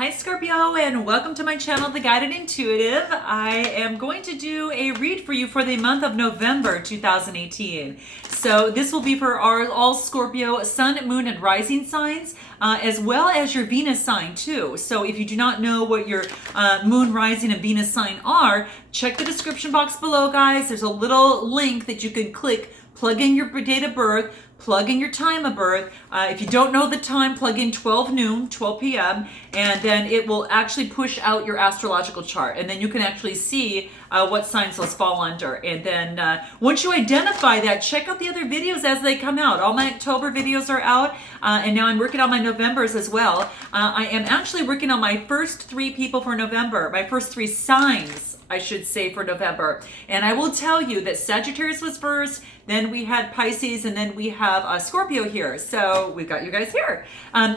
Hi Scorpio, and welcome to my channel, The Guided Intuitive. I am going to do a read for you for the month of November 2018. So this will be for all Scorpio sun, moon, and rising signs, as well as your Venus sign too. So if you do not know what your moon, rising, and Venus sign are, check the description box below, guys. There's a little link that you can click, plug in your date of birth, plug in your time of birth. If you don't know the time, plug in 12 noon, 12 p.m., and then it will actually push out your astrological chart. And then you can actually see what signs those fall under. And then once you identify that, check out the other videos as they come out. All my October videos are out, and now I'm working on my Novembers as well. I am actually working on my first 3 people for November, my first 3 signs, I should say, for November. And I will tell you that Sagittarius was first, then we had Pisces, and then we have Scorpio here. So we've got you guys here.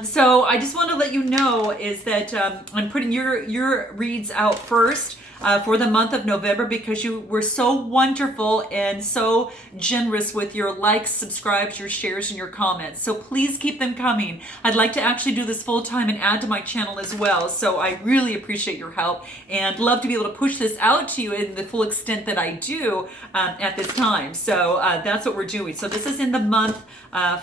So I just want to let you know is that I'm putting your reads out first for the month of November because you were so wonderful and so generous with your likes, subscribes, your shares, and your comments. So please keep them coming. I'd like to actually do this full time and add to my channel as well. So I really appreciate your help and love to be able to push this out to you in the full extent that I do at this time. So that's what we're doing. So this is in the month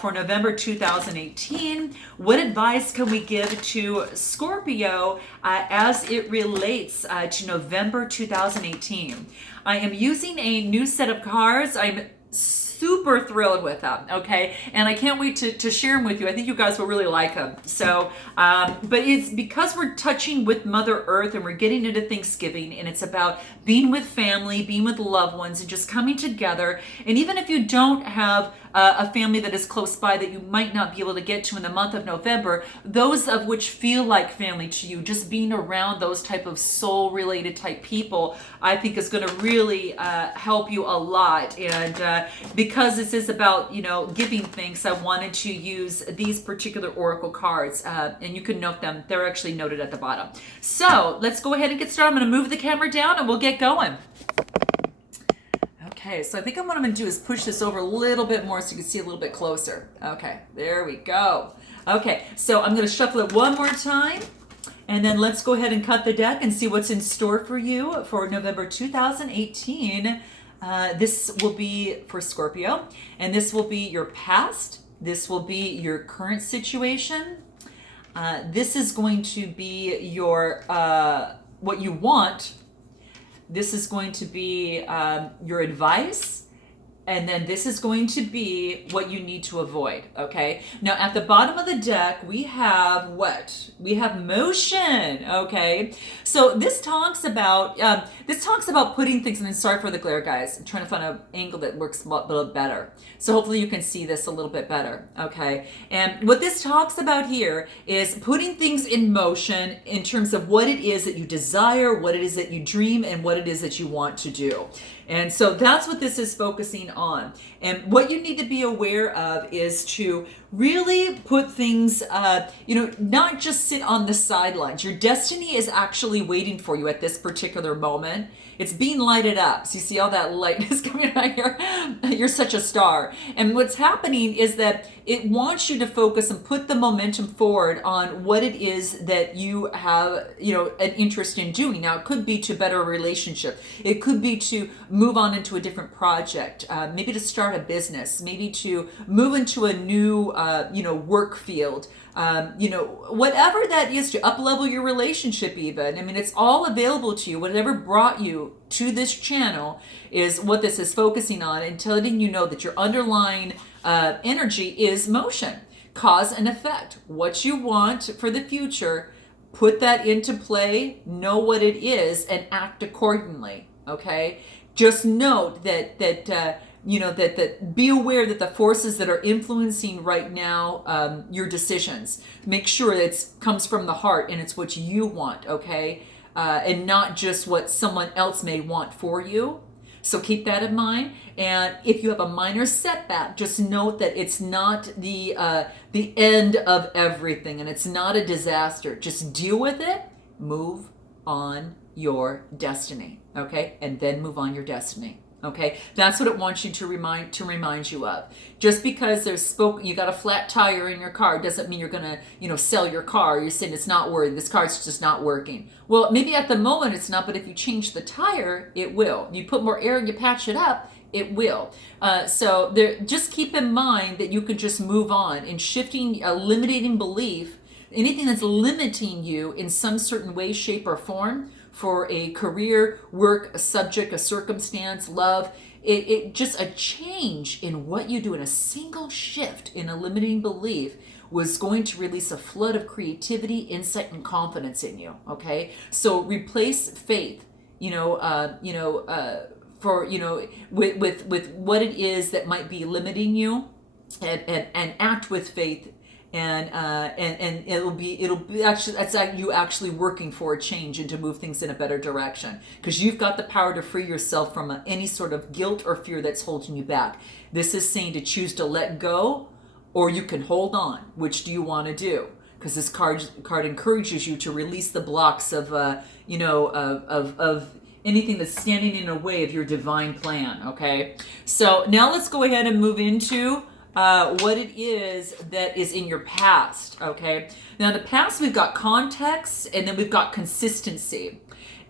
for November 2018. What advice can we give to Scorpio as it relates to November 2018? I am using a new set of cards. I'm super thrilled with them, okay? And I can't wait to share them with you. I think you guys will really like them. So, but it's because we're touching with Mother Earth and we're getting into Thanksgiving, and it's about being with family, being with loved ones, and just coming together. And even if you don't have a family that is close by that you might not be able to get to in the month of November, those of which feel like family to you, just being around those type of soul-related type people, I think is going to really help you a lot. And because this is about, you know, giving thanks, I wanted to use these particular oracle cards, and you can note them. They're actually noted at the bottom. So let's go ahead and get started. I'm going to move the camera down and we'll get going. Okay, so I think what I'm going to do is push this over a little bit more so you can see a little bit closer. Okay, there we go. Okay, so I'm going to shuffle it one more time, and then let's go ahead and cut the deck and see what's in store for you for November 2018. This will be for Scorpio, and this will be your past. This will be your current situation. This is going to be your what you want. This is going to be your advice, and then this is going to be what you need to avoid, okay? Now, at the bottom of the deck, we have what? We have motion, okay? So this talks about putting things, and sorry for the glare, guys. I'm trying to find an angle that works a little better. So hopefully you can see this a little bit better, okay? And what this talks about here is putting things in motion in terms of what it is that you desire, what it is that you dream, and what it is that you want to do. And so that's what this is focusing on. And what you need to be aware of is to really put things, not just sit on the sidelines. Your destiny is actually waiting for you at this particular moment. It's being lighted up. So you see all that light is coming out here. You're such a star. And what's happening is that it wants you to focus and put the momentum forward on what it is that you have, an interest in doing. Now, it could be to better a relationship. It could be to move on into a different project, maybe to start a business, maybe to move into a new, work field. Whatever that is, to up-level your relationship even. I mean, it's all available to you. Whatever brought you to this channel is what this is focusing on, and letting you know that your underlying energy is motion. Cause and effect. What you want for the future, put that into play, know what it is, and act accordingly, okay? Just note that be aware that the forces that are influencing right now your decisions, make sure that it comes from the heart and it's what you want, okay? And not just what someone else may want for you. So keep that in mind. And if you have a minor setback, just note that it's not the end of everything, and it's not a disaster. Just deal with it, move on your destiny, okay? And then move on your destiny. Okay, that's what it wants you to remind you of. Just because you got a flat tire in your car doesn't mean you're gonna, sell your car. You're saying it's not working. This car's just not working. Well, maybe at the moment it's not, but if you change the tire, it will. You put more air and you patch it up, it will. So just keep in mind that you can just move on and shifting, eliminating belief, anything that's limiting you in some certain way, shape, or form for a career, work, a subject, a circumstance, love. It just a change in what you do in a single shift in a limiting belief was going to release a flood of creativity, insight, and confidence in you. Okay, so replace faith, for with what it is that might be limiting you, and act with faith, and it'll be actually, that's you actually working for a change and to move things in a better direction, because you've got the power to free yourself from any sort of guilt or fear that's holding you back. This is saying to choose to let go, or you can hold on. Which do you want to do? Because this card encourages you to release the blocks of anything that's standing in the way of your divine plan. Okay, so now let's go ahead and move into what it is that is in your past. Okay, now in the past we've got context, and then we've got consistency.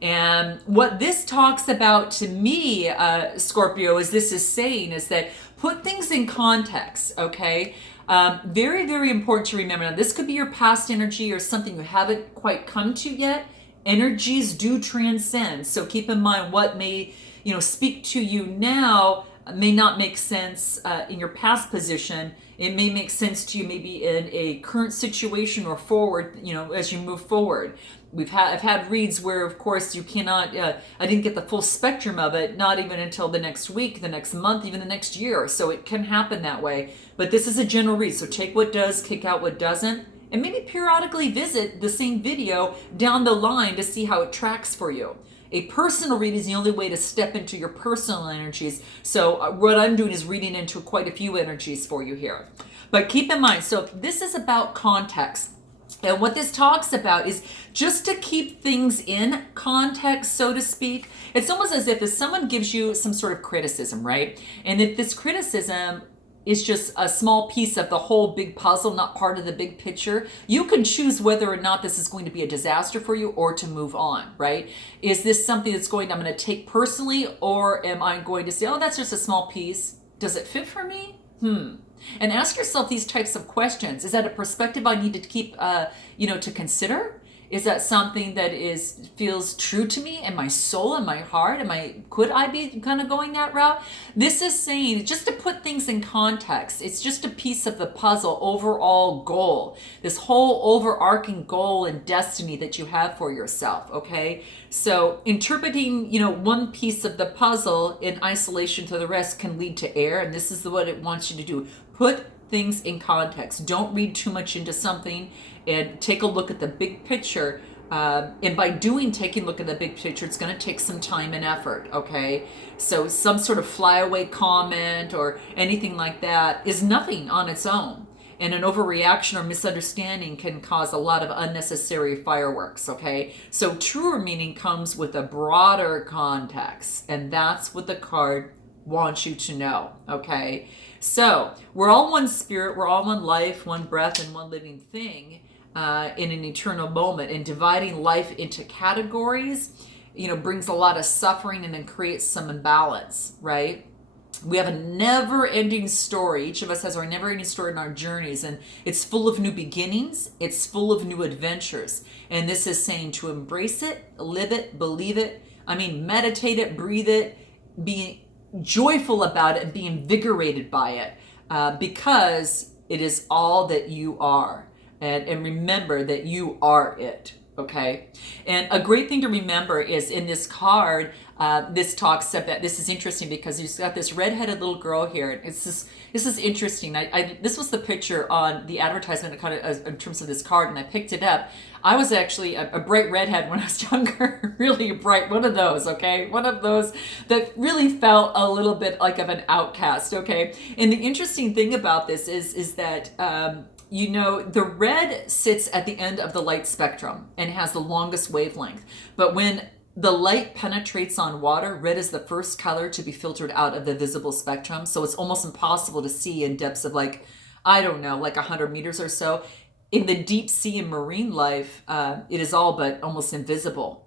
And what this talks about to me, Scorpio, is that put things in context. Okay, very, very important to remember. Now this could be your past energy or something you haven't quite come to yet. Energies do transcend, so keep in mind what may speak to you now may not make sense in your past position. It may make sense to you maybe in a current situation or forward, as you move forward. I've had reads where, of course, you cannot, I didn't get the full spectrum of it, not even until the next week, the next month, even the next year. So it can happen that way. But this is a general read. So take what does, kick out what doesn't, and maybe periodically visit the same video down the line to see how it tracks for you. A personal read is the only way to step into your personal energies. So what I'm doing is reading into quite a few energies for you here. But keep in mind, so this is about context. And what this talks about is just to keep things in context, so to speak. It's almost as if someone gives you some sort of criticism, right? And if this criticism is just a small piece of the whole big puzzle, not part of the big picture, you can choose whether or not this is going to be a disaster for you or to move on, right? Is this something I'm going to take personally, or am I going to say, oh, that's just a small piece? Does it fit for me? And ask yourself these types of questions. Is that a perspective I need to keep, to consider? Is that something that feels true to me and my soul and my heart? Could I be kind of going that route? This is saying just to put things in context. It's just a piece of the puzzle, overall goal, this whole overarching goal and destiny that you have for yourself. Okay, so interpreting, one piece of the puzzle in isolation to the rest can lead to error, and this is what it wants you to do. Put things in context. Don't read too much into something, and take a look at the big picture. And by taking a look at the big picture, it's going to take some time and effort. Okay, so some sort of flyaway comment or anything like that is nothing on its own, and an overreaction or misunderstanding can cause a lot of unnecessary fireworks. Okay, so truer meaning comes with a broader context, and that's what the card wants you to know. Okay, so we're all one spirit, we're all one life, one breath, and one living thing in an eternal moment. And dividing life into categories, brings a lot of suffering and then creates some imbalance, right? We have a never-ending story. Each of us has our never-ending story in our journeys, and it's full of new beginnings. It's full of new adventures. And this is saying to embrace it, live it, believe it. Meditate it, breathe it, be joyful about it, and be invigorated by it, because it is all that you are. And remember that you are it. Okay, and a great thing to remember is in this card, this talks about, this is interesting because you've got this redheaded little girl here. This is interesting. This was the picture on the advertisement kind of in terms of this card, and I picked it up. I was actually a bright redhead when I was younger, really bright, one of those, okay? One of those that really felt a little bit like of an outcast, okay? And the interesting thing about this is that, the red sits at the end of the light spectrum and has the longest wavelength. But when the light penetrates on water. Red is the first color to be filtered out of the visible spectrum. So it's almost impossible to see in depths of like, I don't know, like 100 meters or so. In the deep sea and marine life, it is all but almost invisible.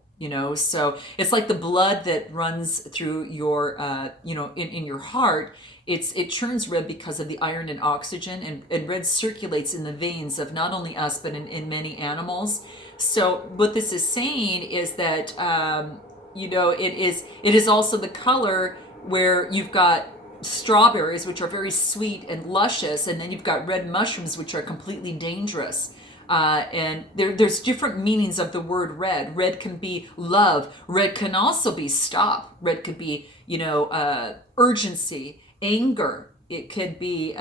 So it's like the blood that runs through your, in your heart. It turns red because of the iron and oxygen, and red circulates in the veins of not only us, but in many animals. So what this is saying is that, it is also the color where you've got strawberries, which are very sweet and luscious, and then you've got red mushrooms, which are completely dangerous. And there's different meanings of the word red. Red can be love. Red can also be stop. Red could be, urgency, anger. It could be,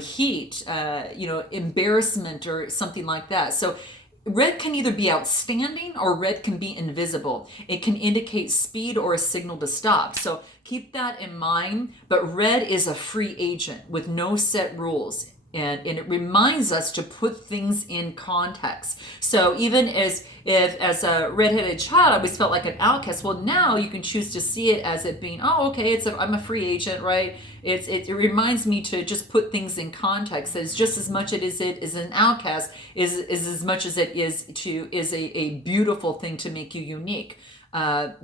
heat, embarrassment or something like that. So red can either be outstanding or red can be invisible. It can indicate speed or a signal to stop. So keep that in mind. But red is a free agent with no set rules. And it reminds us to put things in context. So even as a redheaded child, I always felt like an outcast. Well, now you can choose to see it as it being, oh, okay, I'm a free agent, right? It reminds me to just put things in context. It's just as much as it is an outcast is as much as it is a beautiful thing to make you unique.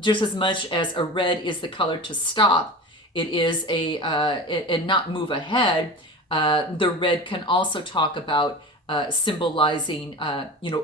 Just as much as a red is the color to stop, it is and not move ahead. The red can also talk about symbolizing,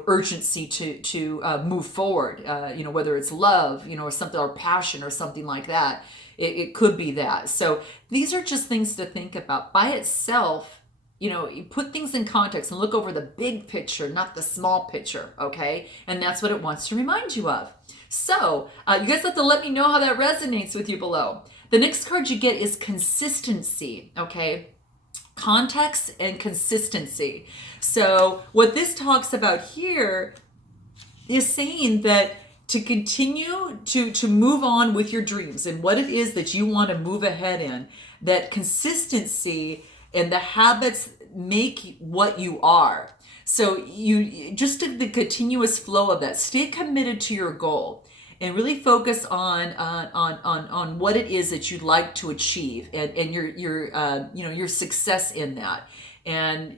urgency to move forward. Whether it's love, or something, or passion, or something like that. It could be that. So these are just things to think about. By itself, you put things in context and look over the big picture, not the small picture. Okay, and that's what it wants to remind you of. So you guys have to let me know how that resonates with you below. The next card you get is consistency. Okay. Context and consistency. So what this talks about here is saying that to continue to move on with your dreams and what it is that you want to move ahead in, that consistency and the habits make what you are. So you just the continuous flow of that. Stay committed to your goal. And really focus on what it is that you'd like to achieve and your success in that. And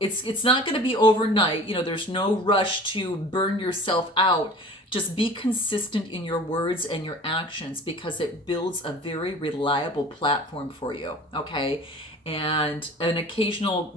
it's not going to be overnight. There's no rush to burn yourself out. Just be consistent in your words and your actions, because it builds a very reliable platform for you. Okay, and an occasional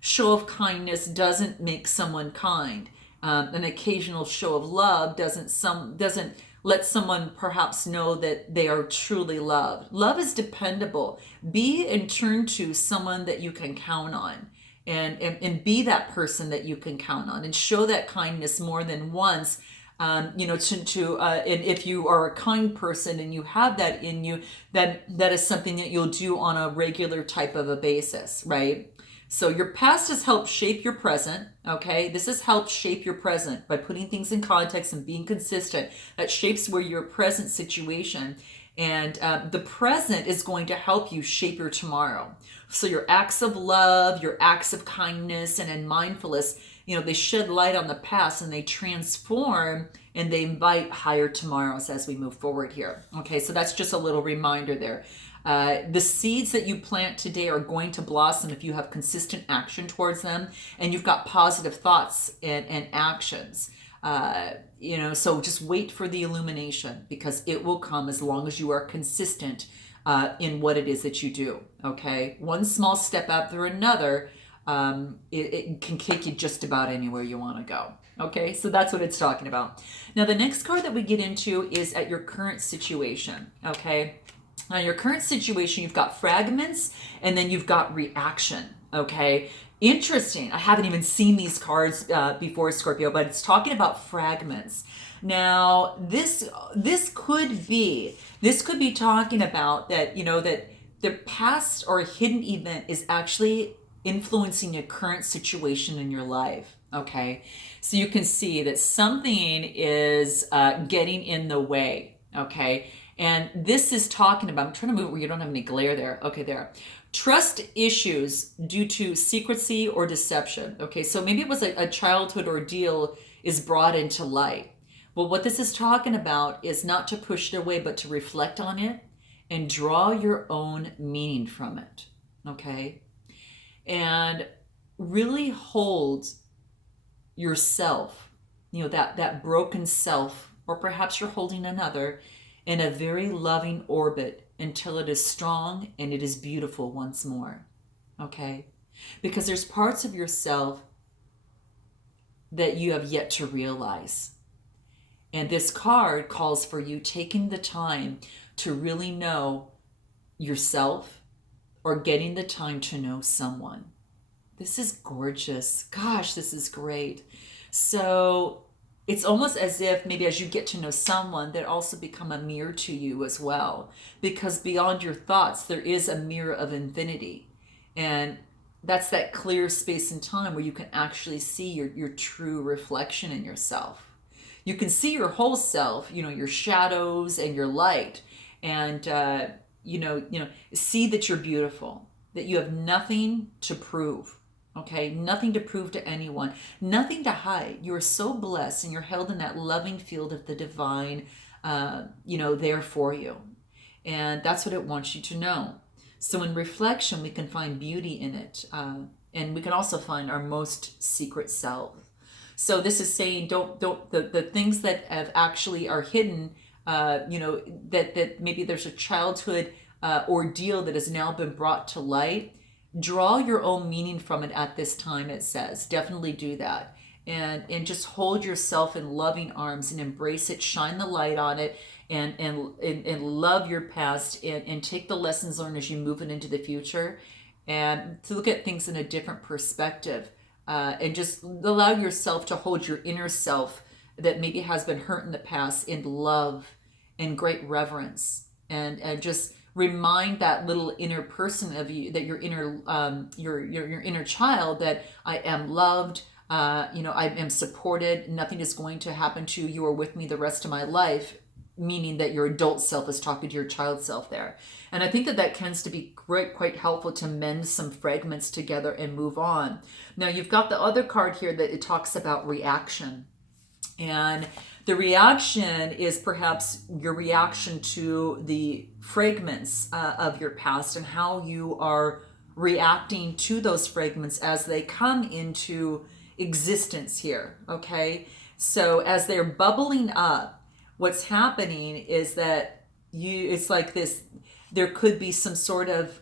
show of kindness doesn't make someone kind. An occasional show of love doesn't let someone perhaps know that they are truly loved. Love is dependable. Be and turn to someone that you can count on, and be that person that you can count on, and show that kindness more than once. And if you are a kind person and you have that in you, that is something that you'll do on a regular type of a basis, right? So your past has helped shape your present, okay? This has helped shape your present by putting things in context and being consistent. That shapes where your present situation. And the present is going to help you shape your tomorrow. So your acts of love, your acts of kindness, and in mindfulness, they shed light on the past, and they transform, and they invite higher tomorrows as we move forward here. Okay, so that's just a little reminder there. The seeds that you plant today are going to blossom if you have consistent action towards them, and you've got positive thoughts and actions. So just wait for the illumination, because it will come as long as you are consistent in what it is that you do. Okay, one small step after another, it can take you just about anywhere you want to go. Okay, so that's what it's talking about. Now, the next card that we get into is at your current situation. Okay. Now, your current situation, you've got fragments, and then you've got reaction, okay? Interesting. I haven't even seen these cards before, Scorpio, but it's talking about fragments. Now, this could be talking about that, that the past or hidden event is actually influencing your current situation in your life, okay? So you can see that something is getting in the way, okay? And this is talking about, I'm trying to move where you don't have any glare there. Okay, there. Trust issues due to secrecy or deception. Okay, so maybe it was a childhood ordeal is brought into light. But what this is talking about is not to push it away, but to reflect on it and draw your own meaning from it. Okay? And really hold yourself, that broken self, or perhaps you're holding another, in a very loving orbit until it is strong and it is beautiful once more. Okay? Because there's parts of yourself that you have yet to realize. And this card calls for you taking the time to really know yourself, or getting the time to know someone. This is gorgeous. Gosh, this is great. So it's almost as if maybe as you get to know someone, that also become a mirror to you as well. Because beyond your thoughts, there is a mirror of infinity. And that's that clear space and time where you can actually see your true reflection in yourself. You can see your whole self, your shadows and your light, and see that you're beautiful, that you have nothing to prove. Okay, nothing to prove to anyone, nothing to hide. You are so blessed, and you're held in that loving field of the divine, there for you, and that's what it wants you to know. So in reflection, we can find beauty in it, and we can also find our most secret self. So this is saying, don't the things that have actually are hidden, that maybe there's a childhood ordeal that has now been brought to light. Draw your own meaning from it at this time, it says. Definitely do that. And just hold yourself in loving arms and embrace it, shine the light on it, and love your past, and take the lessons learned as you move it into the future, and to look at things in a different perspective. And just allow yourself to hold your inner self that maybe has been hurt in the past in love and great reverence, and just remind that little inner person of you, that your inner your inner child, that I am loved, I am supported, nothing is going to happen to you, you are with me the rest of my life, meaning that your adult self is talking to your child self there. And I think that tends to be quite helpful to mend some fragments together and move on. Now you've got the other card here that it talks about reaction. And the reaction is perhaps your reaction to the fragments of your past, and how you are reacting to those fragments as they come into existence here. Okay? So as they're bubbling up, what's happening is that it's like this, there could be some sort of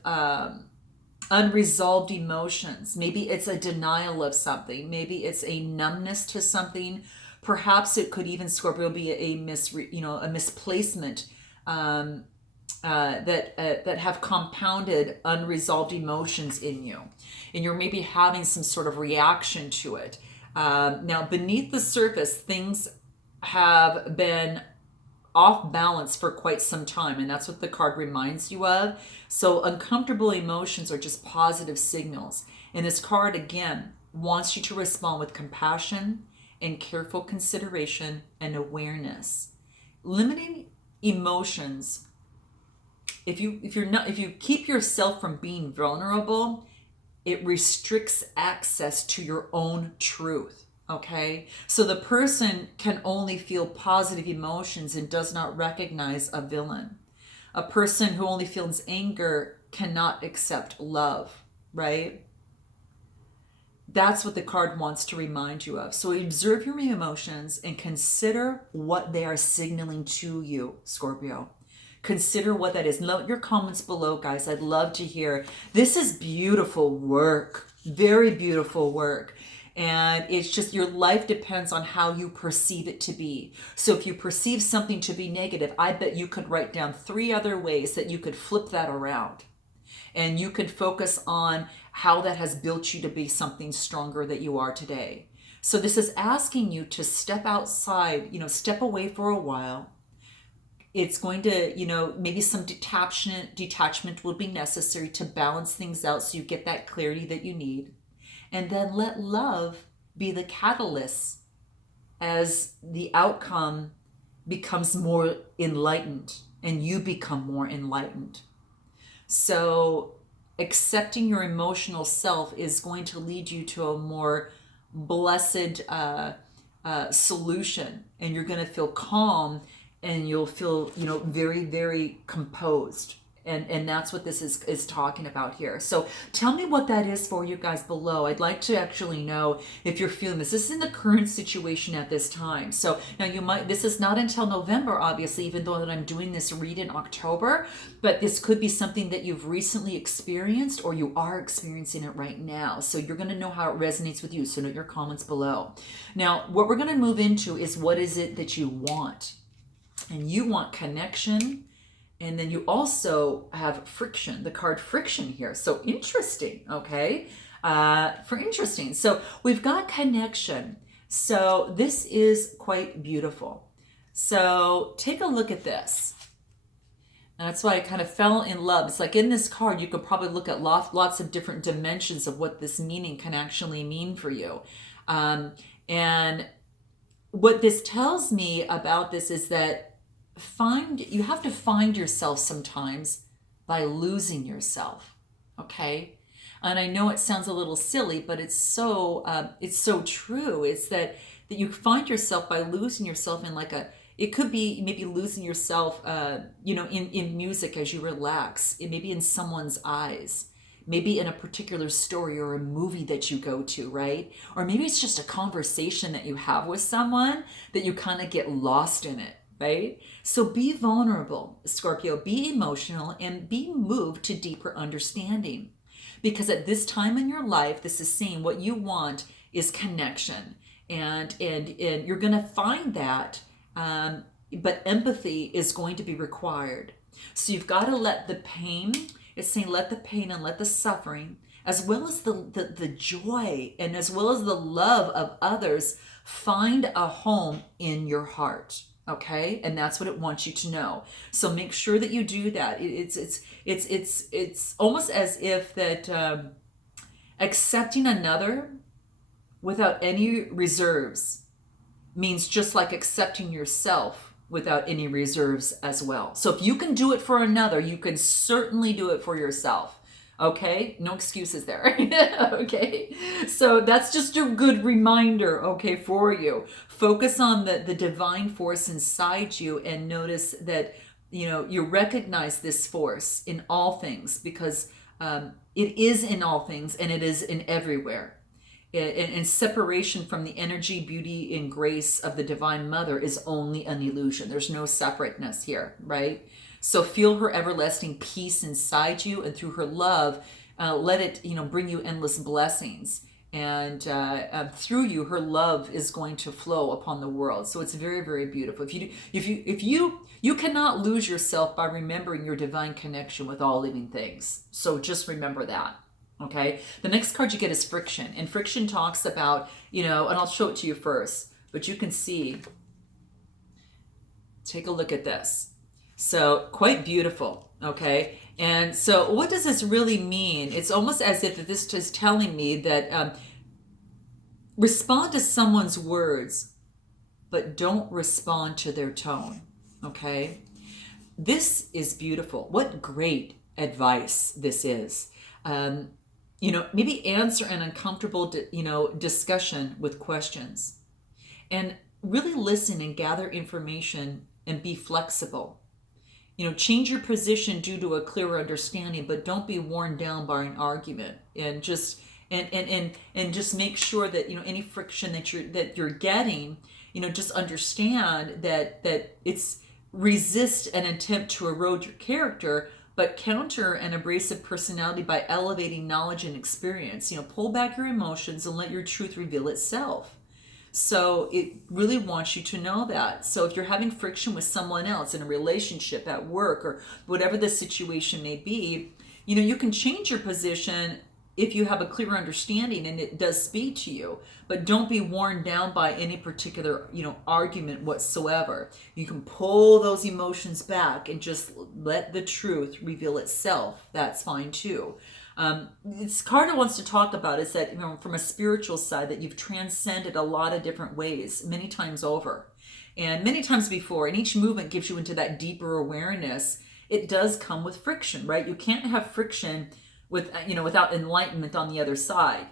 unresolved emotions. Maybe it's a denial of something. Maybe it's a numbness to something. Perhaps it could even, Scorpio, be a misplacement that have compounded unresolved emotions in you, and you're maybe having some sort of reaction to it. Now, beneath the surface, things have been off balance for quite some time, and that's what the card reminds you of. So uncomfortable emotions are just positive signals, and this card again wants you to respond with compassion and careful consideration and awareness. Limiting emotions, if you keep yourself from being vulnerable, it restricts access to your own truth. Okay, so the person can only feel positive emotions and does not recognize a villain. A person who only feels anger cannot accept love, right? That's what the card wants to remind you of. So observe your emotions and consider what they are signaling to you, Scorpio. Consider what that is. Note your comments below, guys. I'd love to hear. This is beautiful work, very beautiful work. And it's just, your life depends on how you perceive it to be. So if you perceive something to be negative, I bet you could write down 3 other ways that you could flip that around. And you could focus on how that has built you to be something stronger that you are today. So this is asking you to step outside, step away for a while. It's going to, maybe some detachment will be necessary to balance things out so you get that clarity that you need. And then let love be the catalyst as the outcome becomes more enlightened and you become more enlightened. So accepting your emotional self is going to lead you to a more blessed solution, and you're going to feel calm, and you'll feel, very, very composed. And that's what this is talking about here. So tell me what that is for you guys below. I'd like to actually know if you're feeling this. This is in the current situation at this time. So now this is not until November, obviously, even though that I'm doing this read in October, but this could be something that you've recently experienced, or you are experiencing it right now. So you're going to know how it resonates with you. So note your comments below. Now, what we're going to move into is, what is it that you want? And you want connection. And then you also have friction, the card friction here. So interesting, okay? For interesting. So we've got connection. So this is quite beautiful. So take a look at this. And that's why I kind of fell in love. It's like in this card, you could probably look at lots of different dimensions of what this meaning can actually mean for you. And what this tells me about this is that you have to find yourself sometimes by losing yourself, okay? And I know it sounds a little silly, but it's so true. It's that you find yourself by losing yourself in it could be maybe losing yourself, in music as you relax. It may be in someone's eyes, maybe in a particular story or a movie that you go to, right? Or maybe it's just a conversation that you have with someone that you kind of get lost in it. Right? So be vulnerable, Scorpio, be emotional, and be moved to deeper understanding. Because at this time in your life, this is saying what you want is connection. And you're going to find that, but empathy is going to be required. So you've got to let the pain, it's saying let the pain and let the suffering, as well as the joy and as well as the love of others, find a home in your heart. Okay, and that's what it wants you to know. So make sure that you do that. It's almost as if that accepting another without any reserves means just like accepting yourself without any reserves as well. So if you can do it for another, you can certainly do it for yourself. Okay, no excuses there. Okay, so that's just a good reminder, okay, for you. Focus on the divine force inside you, and notice that, you recognize this force in all things, because it is in all things, and it is in everywhere. And separation from the energy, beauty, and grace of the Divine Mother is only an illusion. There's no separateness here, right? So feel her everlasting peace inside you, and through her love, let it, bring you endless blessings. And through you, her love is going to flow upon the world. So it's very, very beautiful. If you cannot lose yourself by remembering your divine connection with all living things. So just remember that. Okay. The next card you get is friction, and friction talks about, and I'll show it to you first, but you can see. Take a look at this. So quite beautiful, okay? And so what does this really mean? It's almost as if this is telling me that respond to someone's words, but don't respond to their tone, okay? This is beautiful. What great advice this is. Maybe answer an uncomfortable, discussion with questions, and really listen and gather information and be flexible. Change your position due to a clearer understanding, but don't be worn down by an argument. And just just make sure that any friction that you're getting, just understand that it's resist an attempt to erode your character, but counter an abrasive personality by elevating knowledge and experience. Pull back your emotions and let your truth reveal itself. So it really wants you to know that. So if you're having friction with someone else in a relationship, at work, or whatever the situation may be, you can change your position if you have a clear understanding and it does speak to you, but don't be worn down by any particular, argument whatsoever. You can pull those emotions back and just let the truth reveal itself. That's fine too. This card wants to talk about is that, from a spiritual side, that you've transcended a lot of different ways, many times over and many times before. And each movement gives you into that deeper awareness. It does come with friction, right? You can't have friction with, without enlightenment on the other side,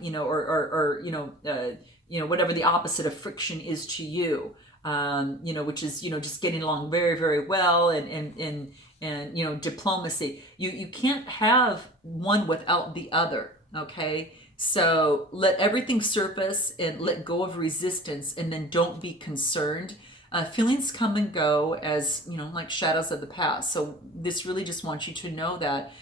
whatever the opposite of friction is to you, which is, just getting along very, very well, and diplomacy. You can't have one without the other, okay? So let everything surface and let go of resistance, and then don't be concerned. Feelings come and go as, like shadows of the past. So this really just wants you to know that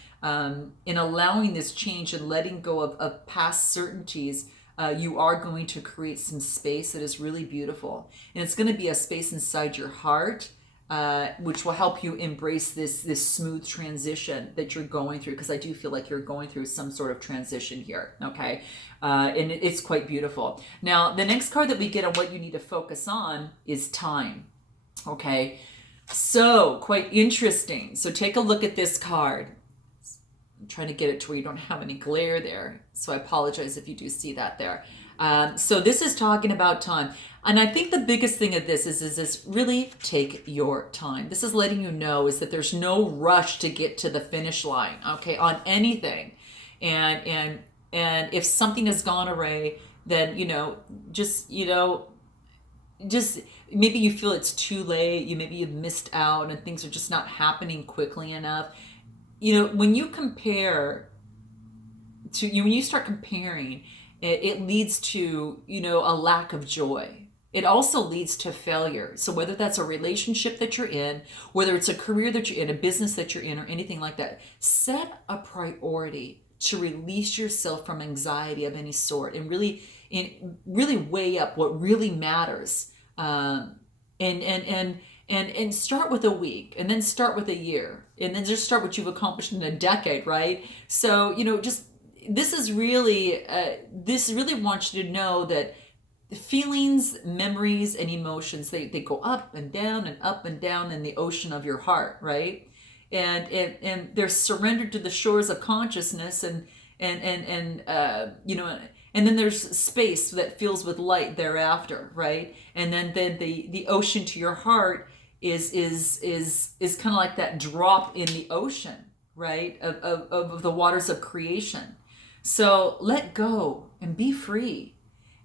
in allowing this change and letting go of past certainties, you are going to create some space that is really beautiful. And it's going to be a space inside your heart, which will help you embrace this smooth transition that you're going through, because I do feel like you're going through some sort of transition here, okay? And it's quite beautiful. Now, the next card that we get on what you need to focus on is time, okay? So, quite interesting. So take a look at this card. I'm trying to get it to where you don't have any glare there, so I apologize if you do see that there. So this is talking about time. And I think the biggest thing of this is really take your time. This is letting you know is that there's no rush to get to the finish line, okay, on anything. And if something has gone awry, then, just maybe you feel it's too late. Maybe you've missed out and things are just not happening quickly enough. When you compare when you start comparing, it leads to, a lack of joy. It also leads to failure. So whether that's a relationship that you're in, whether it's a career that you're in, a business that you're in, or anything like that, set a priority to release yourself from anxiety of any sort, and really weigh up what really matters. And start with a week, and then start with a year, and then just start what you've accomplished in a decade, right? So, this really wants you to know that feelings, memories, and emotions, they go up and down and up and down in the ocean of your heart, right? And they're surrendered to the shores of consciousness, and then there's space that fills with light thereafter, right? And then the ocean to your heart is kind of like that drop in the ocean, right? Of the waters of creation. So let go and be free.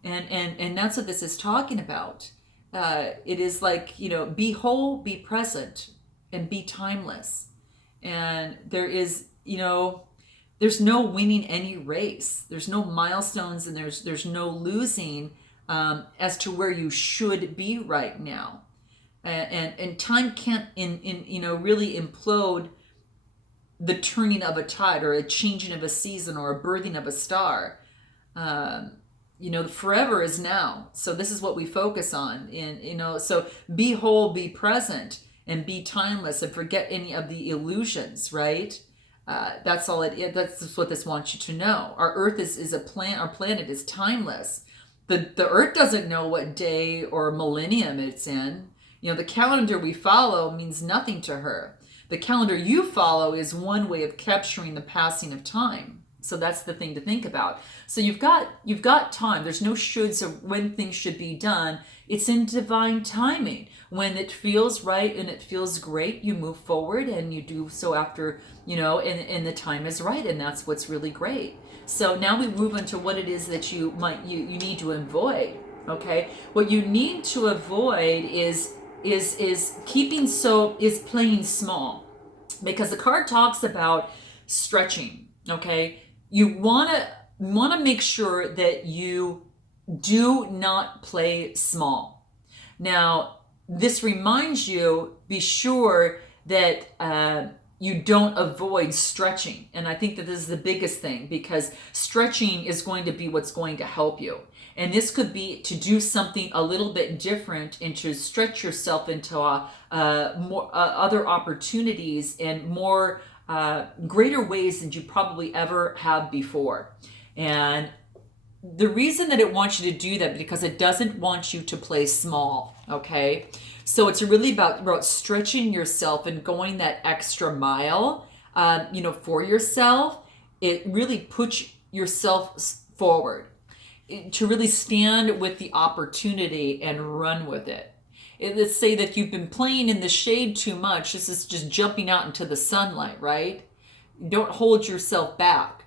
And that's what this is talking about. It is like, be whole, be present, and be timeless. And there is, there's no winning any race. There's no milestones, and there's no losing as to where you should be right now. And time can't really implode the turning of a tide, or a changing of a season, or a birthing of a star. Forever is now. So this is what we focus on. So be whole, be present, and be timeless, and forget any of the illusions, right? That's all it is. That's what this wants you to know. Our Earth is a planet. Our planet is timeless. The Earth doesn't know what day or millennium it's in. The calendar we follow means nothing to her. The calendar you follow is one way of capturing the passing of time. So that's the thing to think about. So you've got time. There's no shoulds of when things should be done. It's in divine timing. When it feels right and it feels great, you move forward, and you do so after, and the time is right, and that's what's really great. So now we move into what it is that you need to avoid. Okay, what you need to avoid is playing small, because the card talks about stretching. Okay, you want to make sure that you do not play small. Now, this reminds you, be sure that you don't avoid stretching. And I think that this is the biggest thing, because stretching is going to be what's going to help you. And this could be to do something a little bit different, and to stretch yourself into more other opportunities, and more greater ways than you probably ever have before. And the reason that it wants you to do that, because it doesn't want you to play small, okay? So it's really about stretching yourself and going that extra mile, for yourself. It really puts yourself forward, to really stand with the opportunity and run with it. Let's say that you've been playing in the shade too much. This is just jumping out into the sunlight, right? Don't hold yourself back.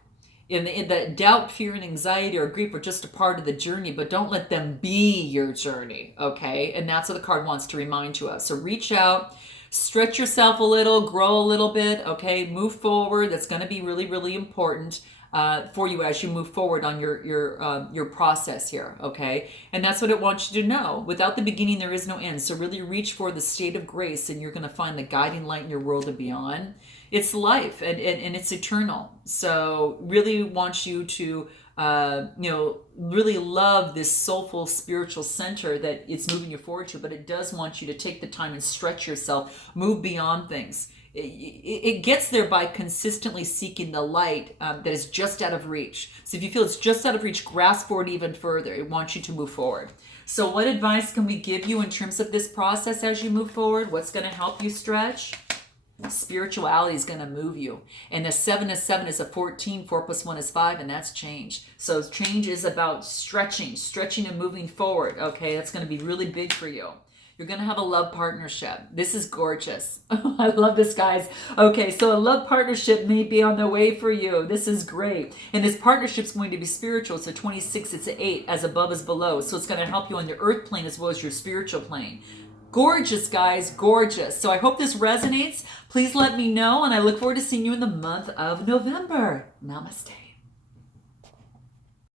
in the doubt, fear, and anxiety or grief are just a part of the journey, but don't let them be your journey, okay? And that's what the card wants to remind you of. So reach out, stretch yourself a little, grow a little bit, okay? Move forward. That's going to be really, really important for you as you move forward on your process here, okay? And that's what it wants you to know. Without the beginning, there is no end. So really reach for the state of grace, and you're going to find the guiding light in your world and beyond. It's life, and it's eternal. So really want you to really love this soulful spiritual center that it's moving you forward to, but it does want you to take the time and stretch yourself, move beyond things. It gets there by consistently seeking the light that is just out of reach. So if you feel it's just out of reach, grasp for it even further. It wants you to move forward. So what advice can we give you in terms of this process as you move forward? What's going to help you stretch? Spirituality is going to move you. And the 7 to 7 is a 14, 4 plus 1 is 5, and that's change. So change is about stretching and moving forward. Okay, that's going to be really big for you. You're going to have a love partnership. This is gorgeous. I love this, guys. Okay, so a love partnership may be on the way for you. This is great. And this partnership is going to be spiritual. So 26, it's an 8, as above as below. So it's going to help you on the earth plane as well as your spiritual plane. Gorgeous, guys, gorgeous. So I hope this resonates. Please let me know, and I look forward to seeing you in the month of November. Namaste.